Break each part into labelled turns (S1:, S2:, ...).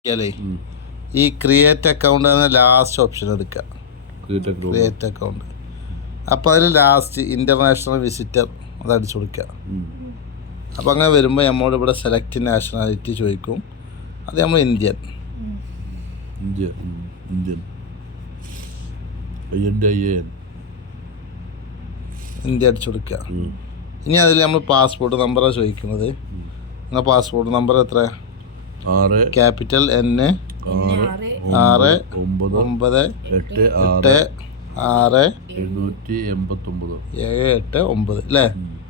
S1: അല്ലേ ഈ create account എന്ന ലാസ്റ്റ് ഓപ്ഷൻ എടുക്കുക. Create account. അപ്പോൾ അതിൽ ലാസ്റ്റ് ഇൻ്റർനാഷണൽ വിസിറ്റർ അത് അടിച്ചു കൊടുക്കുക. അപ്പോൾ അങ്ങനെ വരുമ്പോൾ നമ്മളോട് ഇവിടെ സെലക്ട് നാഷണാലിറ്റി ചോദിക്കും. അത് നമ്മൾ ഇന്ത്യൻ ഇന്ത്യ അടിച്ചു കൊടുക്കുക. ഇനി അതിൽ നമ്മൾ പാസ്പോർട്ട് നമ്പറാണ് ചോദിക്കുന്നത്. നിങ്ങളുടെ പാസ്പോർട്ട് നമ്പർ എത്ര? ക്യാപിറ്റൽ N 6868789 അല്ലേ?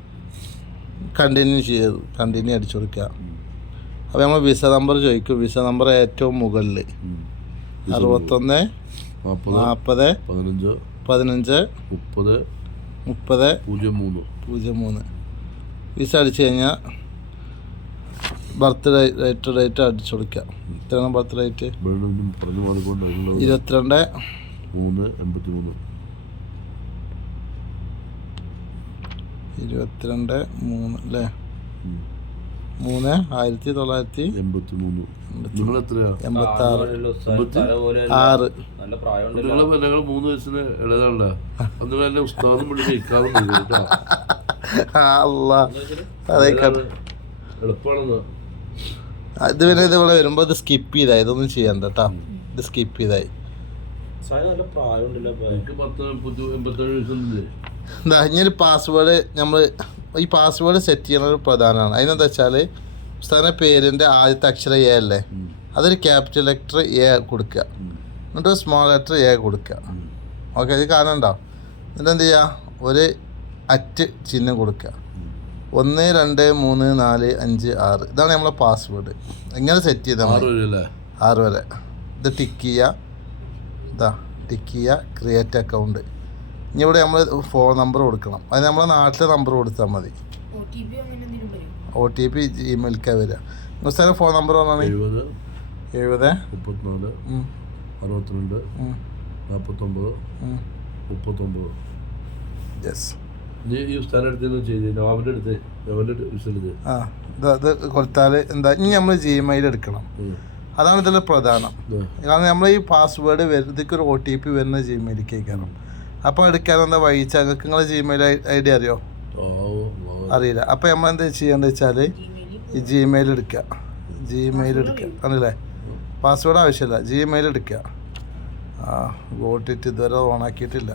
S1: കണ്ടിന്യൂ അടിച്ചു കൊടുക്കുക. അപ്പോൾ നമ്മൾ വിസ നമ്പർ ചോദിക്കും. വിസ നമ്പർ ഏറ്റവും മുകളിൽ 61 40 15 30 03. വിസ അടിച്ചു കഴിഞ്ഞാൽ ബർത്ത് ഡേറ്റ് അടിച്ചു കൊടുക്കുക. എത്രയാണ് ബർത്ത് ഡേറ്റ്? 22/3 അല്ലേ? 3/1986. ഇത് പിന്നെ ഇതുപോലെ വരുമ്പോൾ ഇത് സ്കിപ്പ് ചെയ്തായി. ഇതൊന്നും ചെയ്യണ്ട കേട്ടോ. ഇത് സ്കിപ്പ് ചെയ്തായി. ഇങ്ങനെ പാസ്വേഡ് നമ്മൾ ഈ പാസ്വേഡ് സെറ്റ് ചെയ്യണത് പ്രധാനമാണ്. അതിനെന്താ വെച്ചാൽ പുസ്തകത്തിൻ്റെ പേരിൻ്റെ ആദ്യത്തെ അക്ഷരം A അല്ലേ? അതൊരു ക്യാപിറ്റൽ ലെറ്റർ A കൊടുക്കുക. എന്നിട്ട് സ്മോൾ ലെറ്റർ A കൊടുക്കുക. ഓക്കെ, ഇത് കാണണ്ടോ? എന്നിട്ട് എന്ത് ചെയ്യുക? ഒരു അറ്റ് ചിഹ്നം കൊടുക്കുക. 1 2 3 4 5 6. ഇതാണ് നമ്മളെ പാസ്വേഡ്. എങ്ങനെ സെറ്റ് ചെയ്താൽ 6 വരെ. ഇത് ടിക്ക് ചെയ്യുക. ടിക്ക് ചെയ്യുക. Create account. ഇനി ഇവിടെ നമ്മൾ ഫോൺ നമ്പർ കൊടുക്കണം. അത് നമ്മളെ നാട്ടിലെ നമ്പർ കൊടുത്താൽ മതി. OTP ജിമെയിൽക്കാണ് വരിക. സ്ഥലം ഫോൺ നമ്പർ പറഞ്ഞാണ്
S2: 70
S1: 34
S2: 62 49 39.
S1: യെസ്.
S2: ഇത്
S1: കൊടുത്താൽ എന്താ? ഇനി നമ്മൾ ജിമെയിൽ എടുക്കണം. അതാണ് ഇതിൽ പ്രധാനം. കാരണം നമ്മൾ ഈ പാസ്വേഡ് വരുന്നതൊക്കെ ഒരു OTP വരുന്ന ജിമെയിലേക്ക് അയക്കണം. അപ്പോൾ എടുക്കാൻ എന്താ വഴിച്ചാൽ നിങ്ങൾക്ക് നിങ്ങളെ ജിമെയിൽ ID അറിയോ? അറിയില്ല. അപ്പോൾ നമ്മൾ എന്താ ചെയ്യേണ്ടത് വെച്ചാൽ ഈ ജിമെയിൽ എടുക്കുക. ആണല്ലേ? പാസ്വേഡ് ആവശ്യമില്ല. ജിമെയിൽ എടുക്കുക. ഗോട്ടിട്ട് ഇതുവരെ ഓണാക്കിയിട്ടില്ല.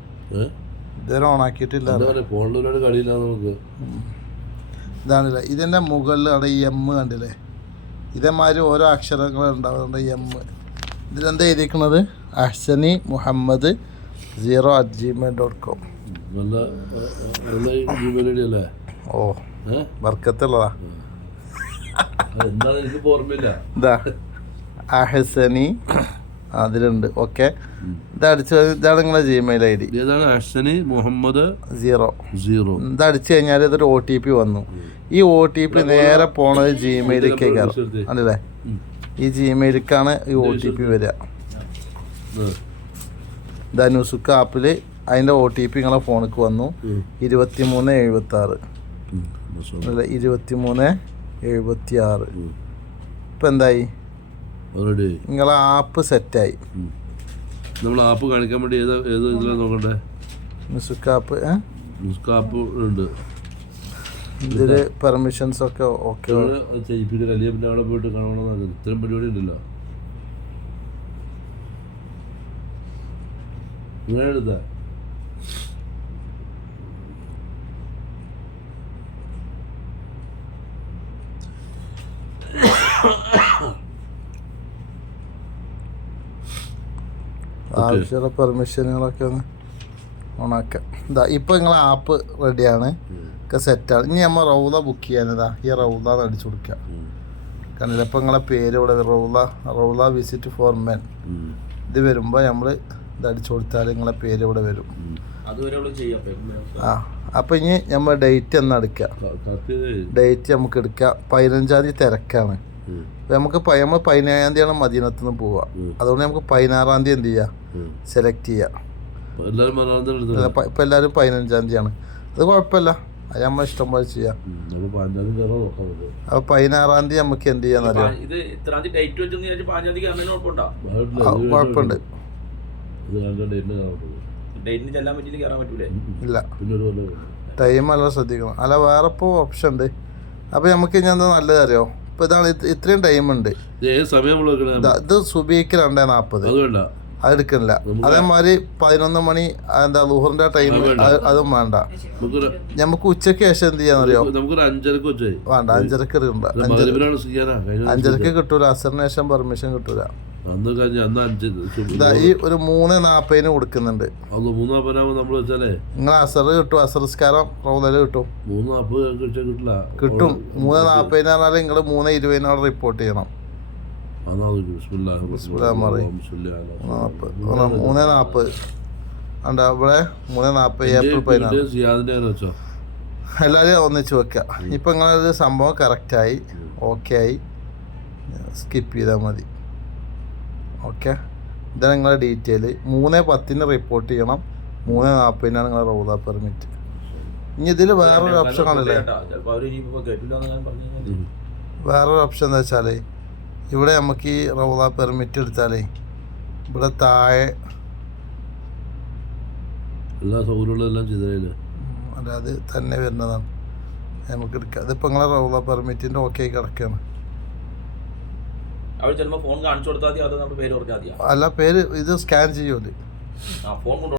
S1: ഇതാണല്ലേ? ഇതിൻ്റെ മുകളിൽ അവിടെ M കണ്ടില്ലേ? ഇതേമാതിരി ഓരോ അക്ഷരങ്ങൾ ഉണ്ടാവുന്നുണ്ട്. M ഇതിലെന്താ എഴുതിയിരിക്കുന്നത്? അഹ്സനി മുഹമ്മദ് 0@gmail.com. ഓ, ബർക്കത്തുള്ളതാ. ഇതാ അഹ്സനി അതിലുണ്ട്. ഓക്കെ, ഇതാണ് നിങ്ങളെ ജിമെയിൽ ID.
S2: അഹ്സനി മുഹമ്മദ്
S1: 0. ഇത് അടിച്ചു കഴിഞ്ഞാൽ ഇതൊരു OTP വന്നു. ഈ OTP നേരെ പോണത് ജിമെയിലേക്ക് കയറും. അല്ലേ? ഈ ജിമെയിലേക്കാണ് ഈ OTP വരിക. ധനുസുക്ക് ആപ്പിൽ അതിൻ്റെ OTP നിങ്ങളെ ഫോണിലേക്ക് വന്നു. 2376 അല്ല 2376. ഇപ്പം എന്തായി? നിങ്ങളെ ആപ്പ് സെറ്റായി.
S2: നമ്മൾ ആപ്പ് കാണിക്കാൻ വേണ്ടി ഏത് ഇതിലാണ് നോക്കണ്ടേ?
S1: മ്യൂസിക് ആപ്പ്
S2: ഉണ്ട്.
S1: ഇതിൽ പെർമിഷൻസ് ഒക്കെ ഓക്കെ.
S2: ചെയ്യിപ്പിക്കുക അല്ലെങ്കിൽ പിന്നെ അവിടെ പോയിട്ട് കാണണമെന്നാണ്. ഇത്രയും പരിപാടി ഉണ്ടല്ലോ. ഇങ്ങനെ എടുത്താ
S1: ആവശ്യമുള്ള പെർമിഷനുകളൊക്കെ ഒന്ന് ഓണാക്കാം. ഇപ്പോൾ നിങ്ങളെ ആപ്പ് റെഡിയാണ്, ഒക്കെ സെറ്റാണ്. ഇനി നമ്മൾ റൗദ ബുക്ക് ചെയ്യാനിതാ ഈ റൗദ അടിച്ചു കൊടുക്കുക. കണ്ടില്ല? ഇപ്പോൾ നിങ്ങളെ പേര് ഇവിടെ റൗദ വിസിറ്റ് ഫോർ മെൻ. ഇത് വരുമ്പോൾ നമ്മൾ ഇത് അടിച്ചു കൊടുത്താൽ നിങ്ങളെ പേര് ഇവിടെ വരും. അപ്പോൾ ഇനി നമ്മൾ ഡേറ്റ് എന്ന് എടുക്കുക. ഡേറ്റ് നമുക്ക് എടുക്കുക. 15-ാം തീയതി തിരക്കാണ്. അപ്പോൾ നമ്മൾ 17-ാം തീയതിയാണ് മദീനത്ത് നിന്ന് പോവുക. അതുകൊണ്ട് നമുക്ക് 16-ാം തീയതി എന്ത് ചെയ്യുക? സെലക്ട് ചെയ്യുക. ഇപ്പം എല്ലാവരും 15-ാം തീയതിയാണ്. അത് കുഴപ്പമില്ല. അത് നമ്മൾ ഇഷ്ടം പോലെ ചെയ്യാം.
S2: നമ്മൾ 15 കയറാൻ നോക്കാം നമുക്ക്.
S1: അപ്പോൾ 16-ാം തീയതി നമുക്ക് എന്ത് ചെയ്യാന്നറിയാം.
S3: ഇത് ഇത്രാം തീയതി ഡേറ്റ് വെച്ചെന്ന് വിചാരിച്ച് 15 തീയതി കയറുന്നതിന് കുഴപ്പമുണ്ടോ?
S1: കുഴപ്പമുണ്ട്.
S2: അത് കണ്ട ഡേറ്റിന് കയറാൻ പറ്റുള്ളൂ.
S3: ഡേറ്റിന് ചെല്ലാൻ പറ്റില്ല, കയറാൻ പറ്റൂലേ?
S1: ഇല്ല,
S2: പിന്നെ ഒരു പോലെ
S1: ടൈം എല്ലാം ശ്രദ്ധിക്കണം. അല്ല വേറെ ഇപ്പോൾ ഓപ്ഷൻ ഉണ്ട്. അപ്പോൾ നമുക്ക് ഇനി എന്താ നല്ലത് അറിയോ, ഇപ്പോൾ ഇതാണ് ഇത്രയും ടൈമുണ്ട്.
S2: ഏത് സമയം നമ്മൾ വെക്കണേ?
S1: ഇത് സുബീക്ക് 2:40.
S2: അത് വേണ്ട,
S1: അത് എടുക്കണില്ല. അതേമാതിരി 11 മണി എന്താ ലുഹറിന്റെ ടൈം അതും വേണ്ട. നമുക്ക് ഉച്ചയ്ക്ക് ശേഷം എന്ത് ചെയ്യാന്നറിയോ,
S2: നമുക്കൊരു 5:30 വെച്ചേ
S1: വേണ്ട 5:30 എടുക്കണ്ട. 5:30 കിട്ടൂല, അസറിന് ശേഷം പെർമിഷൻ കിട്ടൂല.
S2: അന്ന് കഴിഞ്ഞ അന്ന് 5
S1: ഇതാ ഈ ഒരു 3:40 കൊടുക്കുന്നുണ്ട്.
S2: അന്ന് 3:40 നമ്മൾ വെച്ചാലേ
S1: നിങ്ങൾ അസർ കിട്ടും, അസർസ്കാരം റൗദല് കിട്ടും.
S2: 3:40 വെച്ചാൽ കിട്ടില്ല,
S1: കിട്ടും. 3:40 പറഞ്ഞാൽ നിങ്ങൾ 3:20 റിപ്പോർട്ട് ചെയ്യണം. 3:40 ഉണ്ട് ഇവിടെ. 3:40 ഏപ്രിൽ 14. എല്ലാവരും ഒന്നിച്ച് വെക്കുക. ഇപ്പം നിങ്ങളൊരു സംഭവം കറക്റ്റായി, ഓക്കെ ആയി, സ്കിപ്പ് ചെയ്താൽ മതി. ഓക്കെ, ഇതാണ് നിങ്ങളുടെ ഡീറ്റെയിൽ. 3:10 റിപ്പോർട്ട് ചെയ്യണം. 3:40 നിങ്ങളുടെ റൗദ പെർമിറ്റ്. ഇനി ഇതിൽ വേറൊരു ഓപ്ഷൻ ആണല്ലേ, വേറൊരു ഓപ്ഷൻ എന്താ വെച്ചാൽ ഇവിടെ നമുക്ക് ഈ റൗദ പെർമിറ്റ് എടുത്താലേ ഇവിടെ താഴെ
S2: എല്ലാ സൗകര്യങ്ങളും എല്ലാം ചെയ്തേ
S1: അല്ലാതെ തന്നെ വരുന്നതാണ് നമുക്ക് എടുക്കാം. ഇതിപ്പോൾ നിങ്ങളെ റൗദ പെർമിറ്റിൻ്റെ ഓക്കെ കിടക്കുകയാണ്.
S3: അവർ ചിലപ്പോൾ ഫോൺ കാണിച്ചു കൊടുത്താൽ മതി, അത് നമ്മുടെ പേര് പറഞ്ഞാൽ മതിയാ.
S1: അല്ല, പേര് ഇത് സ്കാൻ ചെയ്യുമല്ലേ.
S3: ഫോൺ